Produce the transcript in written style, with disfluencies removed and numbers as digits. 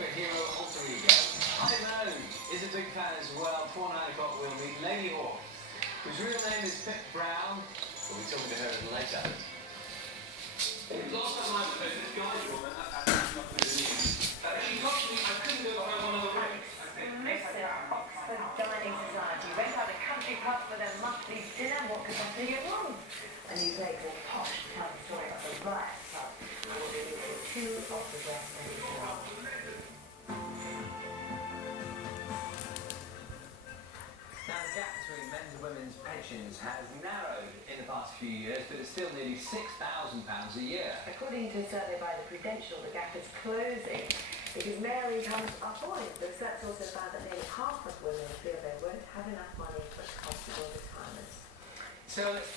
superhero alter ego. I know is a big fan as well. Before 9 o'clock we'll meet Lady Hawk, whose real name is Pip Brown. We'll be talking to her a little later. Last time I was with this guy woman, that's not good news. She touched me, I couldn't do it behind one of the rings. Oxford Dining Society rent out a country pub for their monthly dinner. What could possibly go wrong? A new play called Posh to tell the story of the riot pub. We'll be with two of the best in the world. Now, the gap between men's and women's pensions has narrowed in the past few years, but it's still nearly £6,000 a year. According to a survey by the Prudential, the gap is closing because male incomes are falling. The research also found that nearly half of women feel they won't have enough money for comfortable retirement. So let's